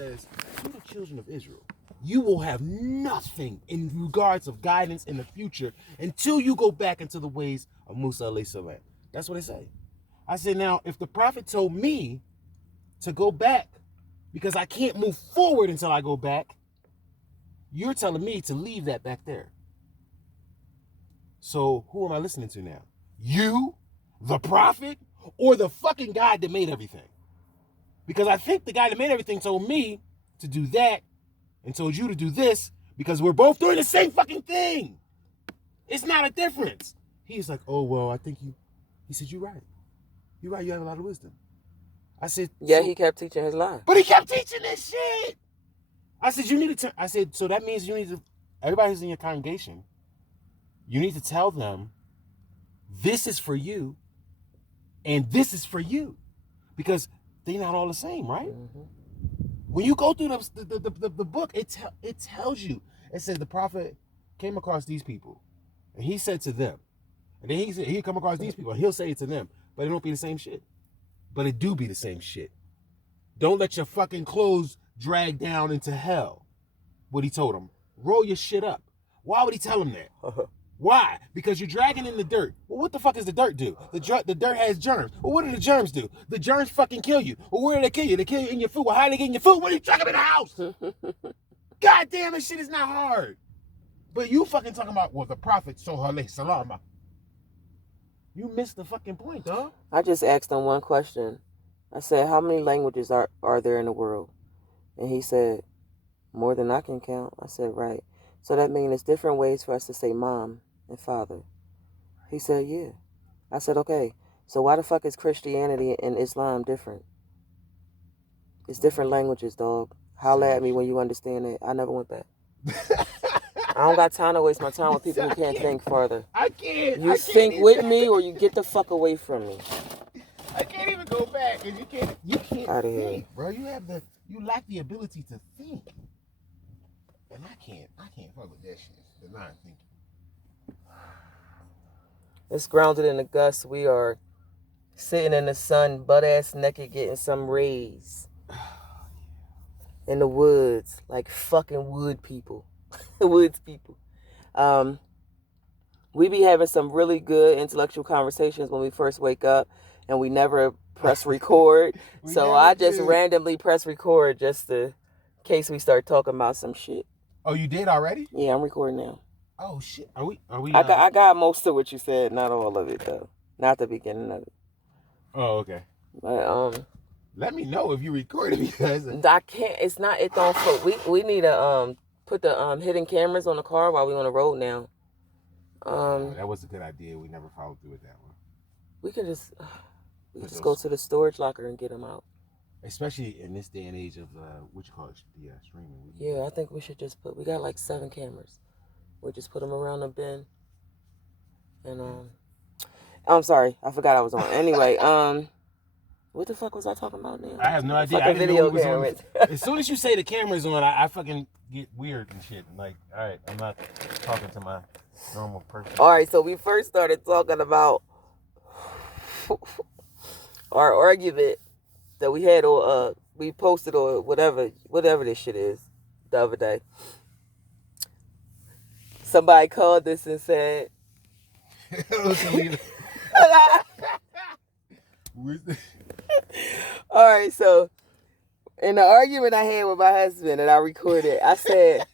says to the children of Israel, you will have nothing in regards of guidance in the future until you go back into the ways of Musa alayhi salam. That's what it say. I said, now, if the prophet told me to go back because I can't move forward until I go back, you're telling me to leave that back there. So who am I listening to now? You, the prophet, or the fucking guy that made everything? Because I think the guy that made everything told me to do that and told you to do this because we're both doing the same fucking thing. It's not a difference. He's like, oh, well, I think you... He said, you're right. You're right. You have a lot of wisdom. I said... Yeah, so, he kept teaching his lie. But he kept teaching this shit. I said, you need to... I said, so that means you need to... Everybody who's in your congregation, you need to tell them this is for you and this is for you. Because they're not all the same, right? Mm-hmm. When you go through the book, it tells you. It says the prophet came across these people, and he said to them, and then he said he'll come across these people, and he'll say it to them, but it don't be the same shit. But it do be the same shit. Don't let your fucking clothes drag down into hell. What he told them, roll your shit up. Why would he tell them that? Why? Because you're dragging in the dirt. Well, what the fuck does the dirt do? The dirt has germs. Well, what do the germs do? The germs fucking kill you. Well, where do they kill you? They kill you in your food. Well, how do they get in your food? What are you dragging in the house? God damn, this shit is not hard. But you fucking talking about, well, the prophet, alayhi salam. You missed the fucking point, dog. I just asked him one question. I said, how many languages are there in the world? And he said, more than I can count. I said, right. So that means it's different ways for us to say mom and father. He said, yeah. I said, okay. So why the fuck is Christianity and Islam different? It's different languages, dog. Holla at me when you understand it. I never went back. I don't got time to waste my time with people who can't think further. I can't. You think with me or you get the fuck away from me. I can't even go back, and you can't Outta here. think, bro. You lack the ability to think. And I can't fuck with that shit. The non-thinking. It's grounded in the gust. We are sitting in the sun, butt-ass naked, getting some rays. In the woods, like fucking wood people. Woods people. We be having some really good intellectual conversations when we first wake up, and we never press record. So I just randomly press record just in case we start talking about some shit. Oh, you did already? Yeah, I'm recording now. Oh shit. Are we? I got most of what you said, not all of it though. Not the beginning of it. Oh, okay. But let me know if you recorded because I can't. It's not. It don't. We need to put the hidden cameras on the car while we on the road now. That was a good idea. We never followed through with that one. We can just go to the storage locker and get them out. Especially in this day and age of what you call it, the streaming. Yeah, I think we should just we got like 7 cameras. We just put them around the bin. And I'm sorry, I forgot I was on. Anyway, what the fuck was I talking about now? I have no idea. Fucking video cameras. As soon as you say the camera's on, I fucking get weird and shit. Like, all right, I'm not talking to my normal person. All right, so we first started talking about our argument that we had, or we posted, or whatever this shit is, the other day. Somebody called us and said, all right, so in the argument I had with my husband and I recorded, I said,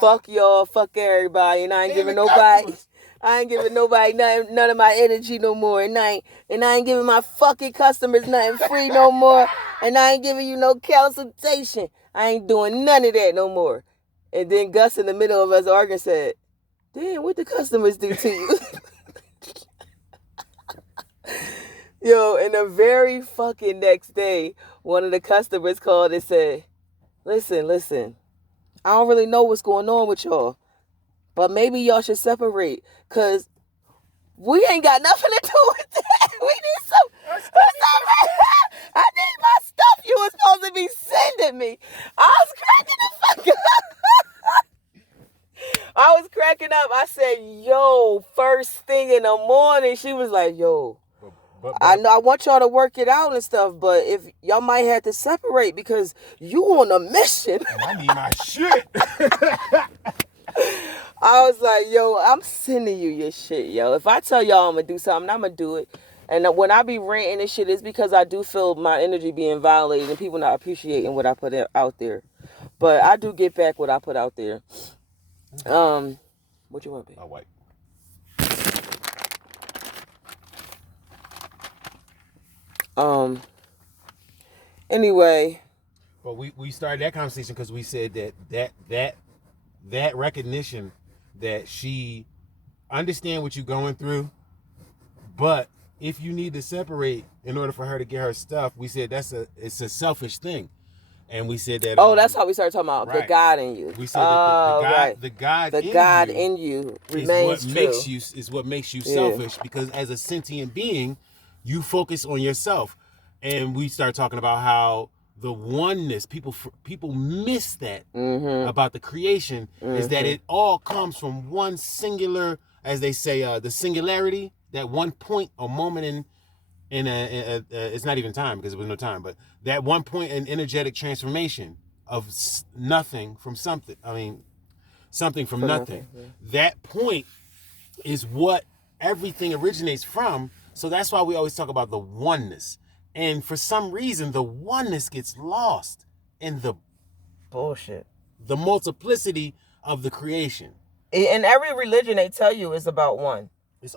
fuck y'all, fuck everybody, and I ain't giving nobody none of my energy no more, and I ain't giving my fucking customers nothing free no more, and I ain't giving you no consultation. I ain't doing none of that no more. And then Gus, in the middle of us arguing, said, damn, what the customers do to you? Yo, and the very fucking next day, one of the customers called and said, listen, I don't really know what's going on with y'all, but maybe y'all should separate, because we ain't got nothing to do with that. We need some I need my stuff you were supposed to be sending me. I was cracking the fuck up. I was cracking up. I said, yo, first thing in the morning. She was like, yo, I know I want y'all to work it out and stuff, but if y'all might have to separate because you on a mission. I need my shit. I was like, yo, I'm sending you your shit, yo. If I tell y'all I'm gonna do something, I'm gonna do it. And when I be ranting and shit, it's because I do feel my energy being violated and people not appreciating what I put out there. But I do get back what I put out there. What you want, babe? A white. Anyway. But we started that conversation because we said that recognition that she understand what you're going through, but if you need to separate in order for her to get her stuff, we said it's a selfish thing. And we said that. That's how we started talking about the God in you. We said that the God in you remains true. Is what makes you selfish, because as a sentient being, you focus on yourself. And we start talking about how the oneness, people miss that about the creation, is that it all comes from one singular, as they say, the singularity, that one point or moment in it's not even time because there was no time, but that one point in energetic transformation of nothing from something. I mean, something from nothing. That point is what everything originates from. So that's why we always talk about the oneness. And for some reason, the oneness gets lost in the bullshit, the multiplicity of the creation. In every religion, they tell you it's about one.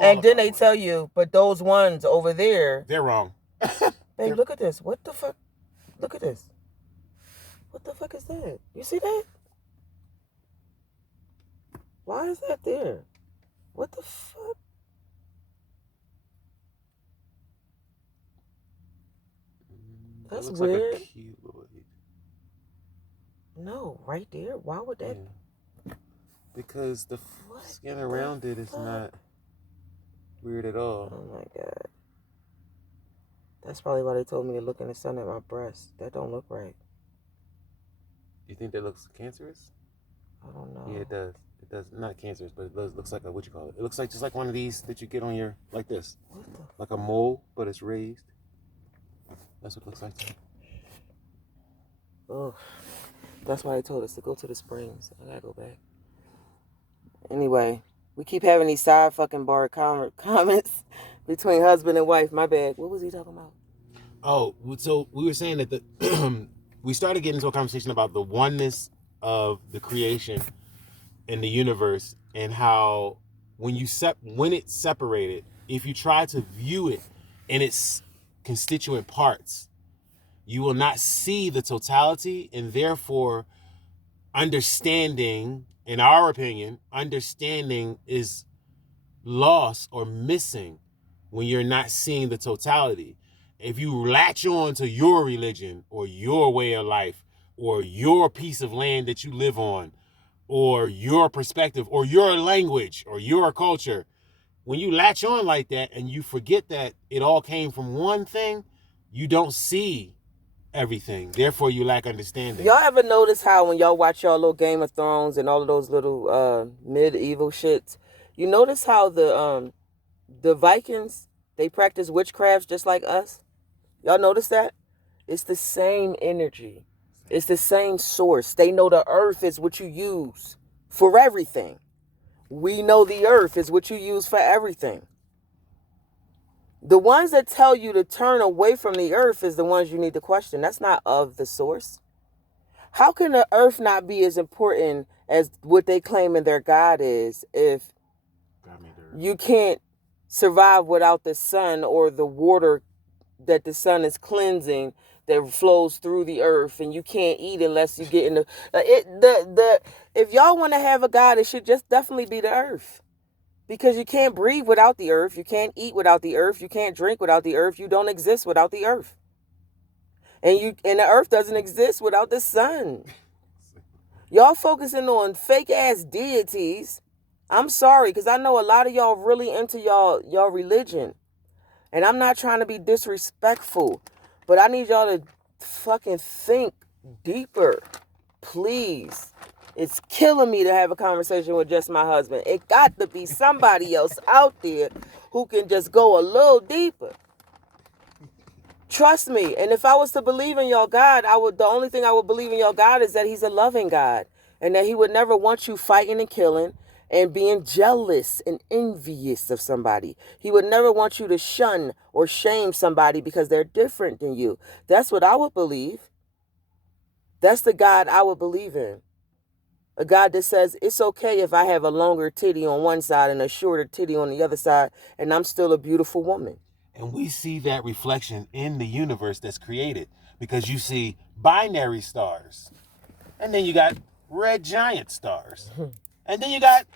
And then they tell you, but those ones over there, they're wrong. Hey, look at this. What the fuck? Look at this. What the fuck is that? You see that? Why is that there? What the fuck? That's weird. Like no, right there. Why would that? Yeah. Because the skin around it is not weird at all. Oh my God. That's probably why they told me to look in the sun at my breast. That don't look right. You think that looks cancerous? I don't know. Yeah, it does. It does. Not cancerous, but it looks like what you call it. It looks like just like one of these that you get on your, like this. What the? Like a mole, but it's raised. That's what it looks like to me. Oh, that's why they told us to go to the springs. I gotta go back. Anyway, we keep having these side fucking bar comments between husband and wife. My bad. What was he talking about? Oh, so we were saying that we started getting into a conversation about the oneness of the creation and the universe, and how when it's separated, if you try to view it in its constituent parts, you will not see the totality, and therefore understanding, in our opinion, understanding is lost or missing when you're not seeing the totality. If you latch on to your religion or your way of life or your piece of land that you live on or your perspective or your language or your culture, when you latch on like that and you forget that it all came from one thing, you don't see everything. Therefore, you lack understanding. Y'all ever notice how when y'all watch y'all little Game of Thrones and all of those little medieval shits, you notice how the Vikings, they practice witchcraft just like us? Y'all notice that? It's the same energy. It's the same source. They know the earth is what you use for everything. We know the earth is what you use for everything. The ones that tell you to turn away from the earth is the ones you need to question. That's not of the source. How can the earth not be as important as what they claim in their God is if you can't survive without the sun or the water that the sun is cleansing that flows through the earth, and you can't eat unless you get in if y'all want to have a God, it should just definitely be the earth. Because you can't breathe without the earth. You can't eat without the earth. You can't drink without the earth. You don't exist without the earth. And the earth doesn't exist without the sun. Y'all focusing on fake ass deities. I'm sorry, because I know a lot of y'all really into y'all religion. And I'm not trying to be disrespectful, but I need y'all to fucking think deeper. Please. It's killing me to have a conversation with just my husband. It got to be somebody else out there who can just go a little deeper. Trust me. And if I was to believe in your God, the only thing I would believe in your God is that he's a loving God and that he would never want you fighting and killing and being jealous and envious of somebody. He would never want you to shun or shame somebody because they're different than you. That's what I would believe. That's the God I would believe in. A God that says it's okay if I have a longer titty on one side and a shorter titty on the other side, and I'm still a beautiful woman. And we see that reflection in the universe that's created, because you see binary stars, and then you got red giant stars, and then you got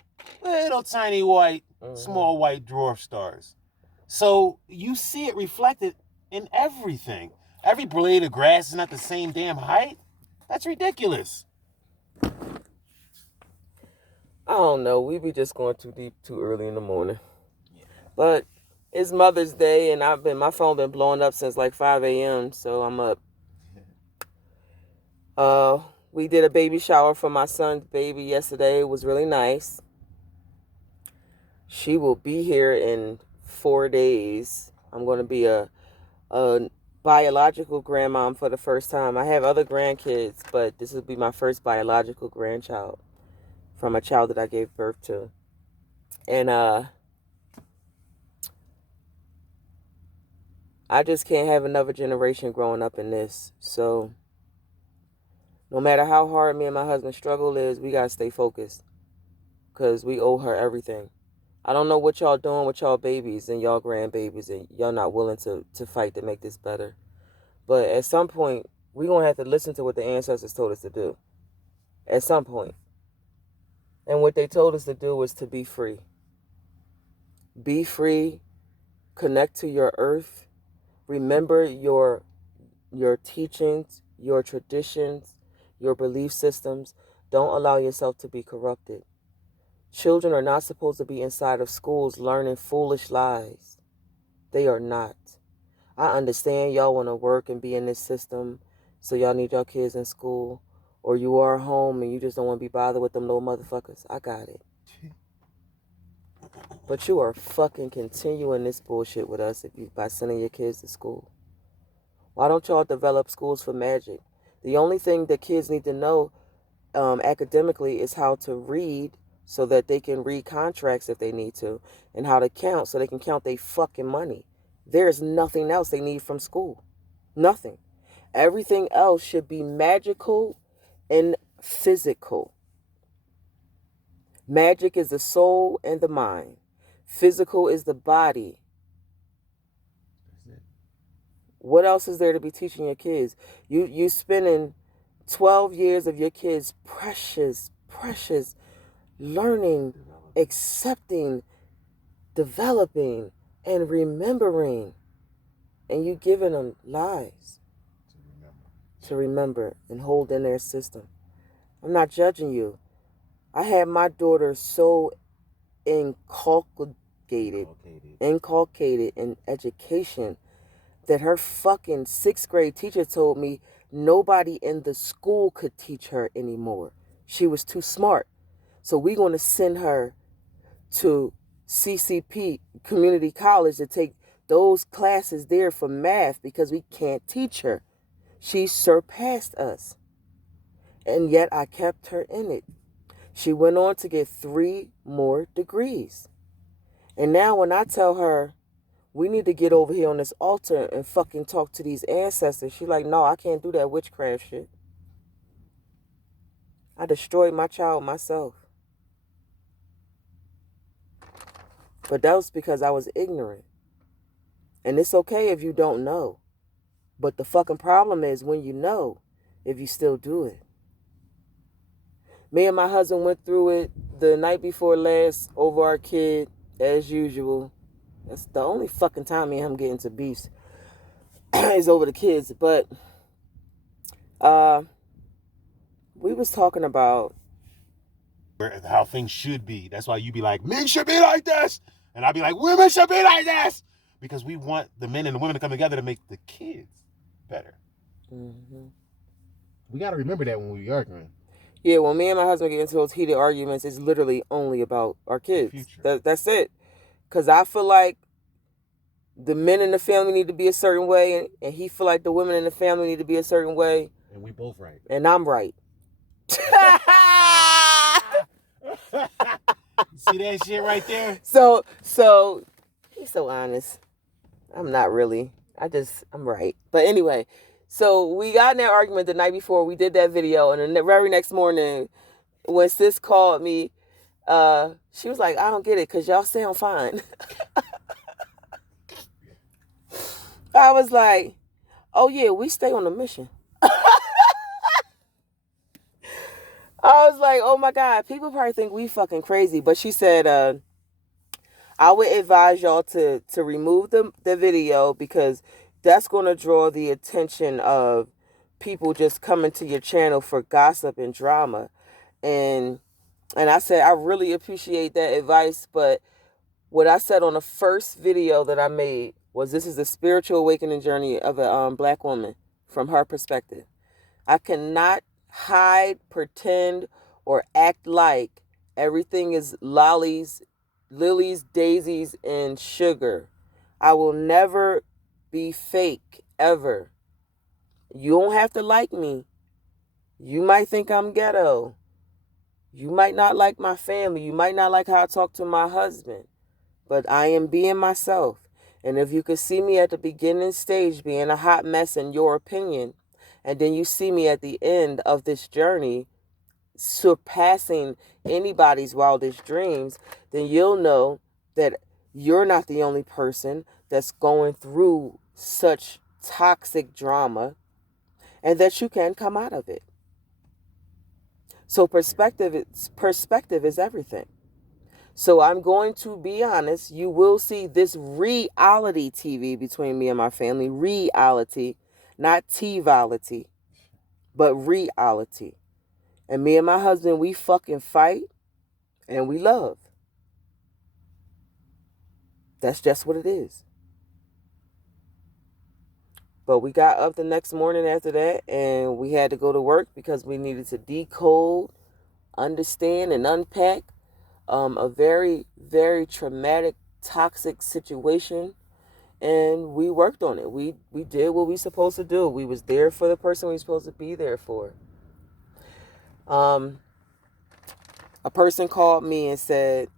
little tiny white, small white dwarf stars. So you see it reflected in everything. Every blade of grass is not the same damn height. That's ridiculous. I don't know. We be just going too deep too early in the morning. But it's Mother's Day, and my phone been blowing up since like 5 a.m. So I'm up. We did a baby shower for my son's baby yesterday. It was really nice. She will be here in 4 days. I'm going to be a biological grandmom for the first time. I have other grandkids, but this will be my first biological grandchild from a child that I gave birth to. And I just can't have another generation growing up in this. So no matter how hard me and my husband's struggle is, we got to stay focused because we owe her everything. I don't know what y'all doing with y'all babies and y'all grandbabies, and y'all not willing to fight to make this better. But at some point, we're going to have to listen to what the ancestors told us to do. At some point. And what they told us to do was to be free. Be free. Connect to your earth. Remember your teachings, your traditions, your belief systems. Don't allow yourself to be corrupted. Children are not supposed to be inside of schools learning foolish lies. They are not. I understand y'all want to work and be in this system, so y'all need your kids in school, or you are home and you just don't want to be bothered with them little motherfuckers. I got it. But you are fucking continuing this bullshit with us by sending your kids to school. Why don't y'all develop schools for magic? The only thing that kids need to know academically is how to read so that they can read contracts if they need to, and how to count so they can count their fucking money. There's nothing else they need from school. Nothing. Everything else should be magical and physical. Magic is the soul and the mind. Physical is the body. What else is there to be teaching your kids? You spending 12 years of your kids' precious learning, accepting, developing, and remembering. And you giving them lies to remember and hold in their system. I'm not judging you. I had my daughter so inculcated in education that her fucking 6th grade teacher told me nobody in the school could teach her anymore. She was too smart. So we're going to send her to CCP, community college, to take those classes there for math because we can't teach her. She surpassed us. And yet I kept her in it. She went on to get 3 more degrees. And now when I tell her, we need to get over here on this altar and fucking talk to these ancestors, she's like, no, I can't do that witchcraft shit. I destroyed my child myself. But that was because I was ignorant. And it's okay if you don't know. But the fucking problem is when you know, if you still do it. Me and my husband went through it the night before last over our kid, as usual. That's the only fucking time me and him get into beefs is over the kids. But we was talking about how things should be. That's why you be like, men should be like this. And I'll be like, women should be like this. Because we want the men and the women to come together to make the kids better. Mm-hmm. We got to remember that when we arguing. Yeah, when me and my husband get into those heated arguments, it's literally only about our kids. That's it. Because I feel like the men in the family need to be a certain way, and he feel like the women in the family need to be a certain way. And we both right. And I'm right. See that shit right there? So he's so honest. I'm not really. I'm right. But anyway, so we got in that argument the night before we did that video, and the very next morning when sis called me, she was like, I don't get it because y'all sound fine. I was like, oh yeah, we stay on a mission. I was like, oh my God, people probably think we fucking crazy. But she said, I would advise y'all to remove the video because that's going to draw the attention of people just coming to your channel for gossip and drama. And I said, I really appreciate that advice. But what I said on the first video that I made was this is a spiritual awakening journey of a black woman from her perspective. I cannot hide, pretend, or act like everything is lilies, daisies, and sugar. I will never be fake, ever. You don't have to like me. You might think I'm ghetto. You might not like my family. You might not like how I talk to my husband. But I am being myself. And if you could see me at the beginning stage being a hot mess in your opinion, and then you see me at the end of this journey surpassing anybody's wildest dreams, then you'll know that you're not the only person that's going through such toxic drama and that you can come out of it. So perspective is everything. So I'm going to be honest, you will see this reality TV between me and my family, reality, not T-vality, but reality. And me and my husband, we fucking fight and we love. That's just what it is. But we got up the next morning after that and we had to go to work because we needed to decode, understand, and unpack a very, very traumatic, toxic situation. And we worked on it. We did what we supposed to do. We was there for the person we were supposed to be there for. A person called me and said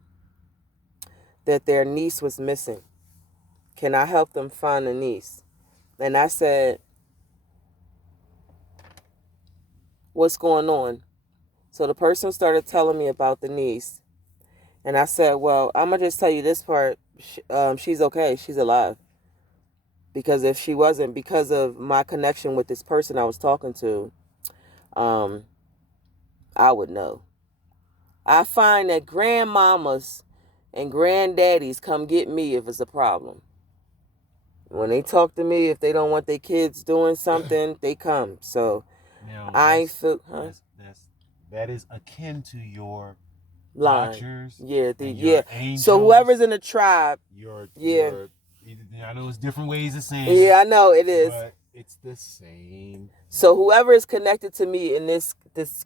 that their niece was missing. Can I help them find the niece? And I said, what's going on? So the person started telling me about the niece. And I said, well, I'm going to just tell you this part. She's okay. She's alive. Because if she wasn't, because of my connection with this person I was talking to, I would know. I find that grandmamas and granddaddies come get me if it's a problem. When they talk to me, if they don't want their kids doing something, they come. So now, I feel that is akin to your line. watchers. Yeah, angels, so whoever's in the tribe. I know it's different ways of saying. Yeah, I know it is. But it's the same. So whoever is connected to me in this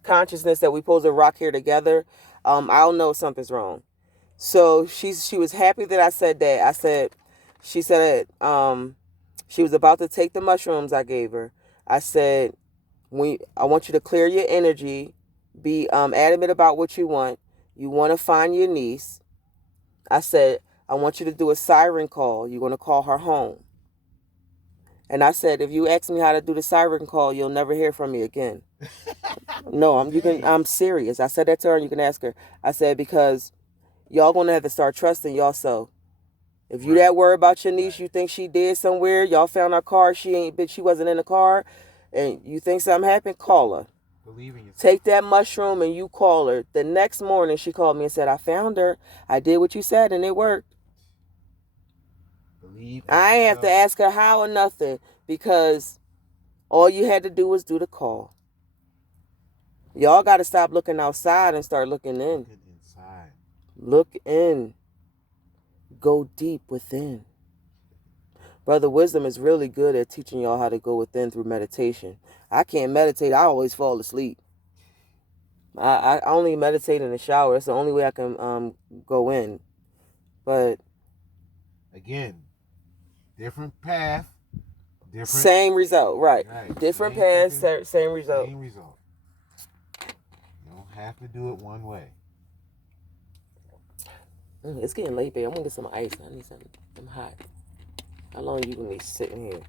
consciousness that we supposed to rock here together, I'll know something's wrong. So she was happy that I said that. She said she was about to take the mushrooms I gave her. I said, I want you to clear your energy, be adamant about what you want. You want to find your niece. I said, I want you to do a siren call. You're going to call her home. And I said, if you ask me how to do the siren call, you'll never hear from me again. No, I'm serious. I said that to her, and you can ask her. I said, because y'all going to have to start trusting yourself. If you that worried about your niece, you think she did somewhere, y'all found her car, she wasn't in the car, and you think something happened, call her. Believe in yourself. Take that mushroom and you call her. The next morning, she called me and said, I found her. I did what you said, and it worked. I ain't have to ask her how or nothing, because all you had to do was do the call. Y'all got to stop looking outside and start looking in. Inside. Look in. Go deep within. Brother Wisdom is really good at teaching y'all how to go within through meditation. I can't meditate. I always fall asleep. I only meditate in the shower. That's the only way I can go in. But again, Different path. Different. Same result, right? Different path, same result. Same result. You don't have to do it one way. It's getting late, babe. I'm gonna get some ice. I need something. I'm hot. How long you gonna be sitting here?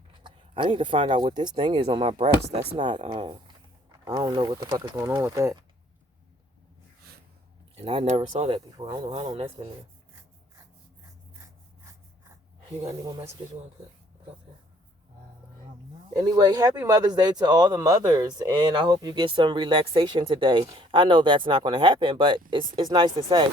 I need to find out what this thing is on my breast. That's not. I don't know what the fuck is going on with that. And I never saw that before. I don't know how long that's been there. You got any more messages you want to put up there? No. Anyway, happy Mother's Day to all the mothers, and I hope you get some relaxation today. I know that's not going to happen, but it's nice to say.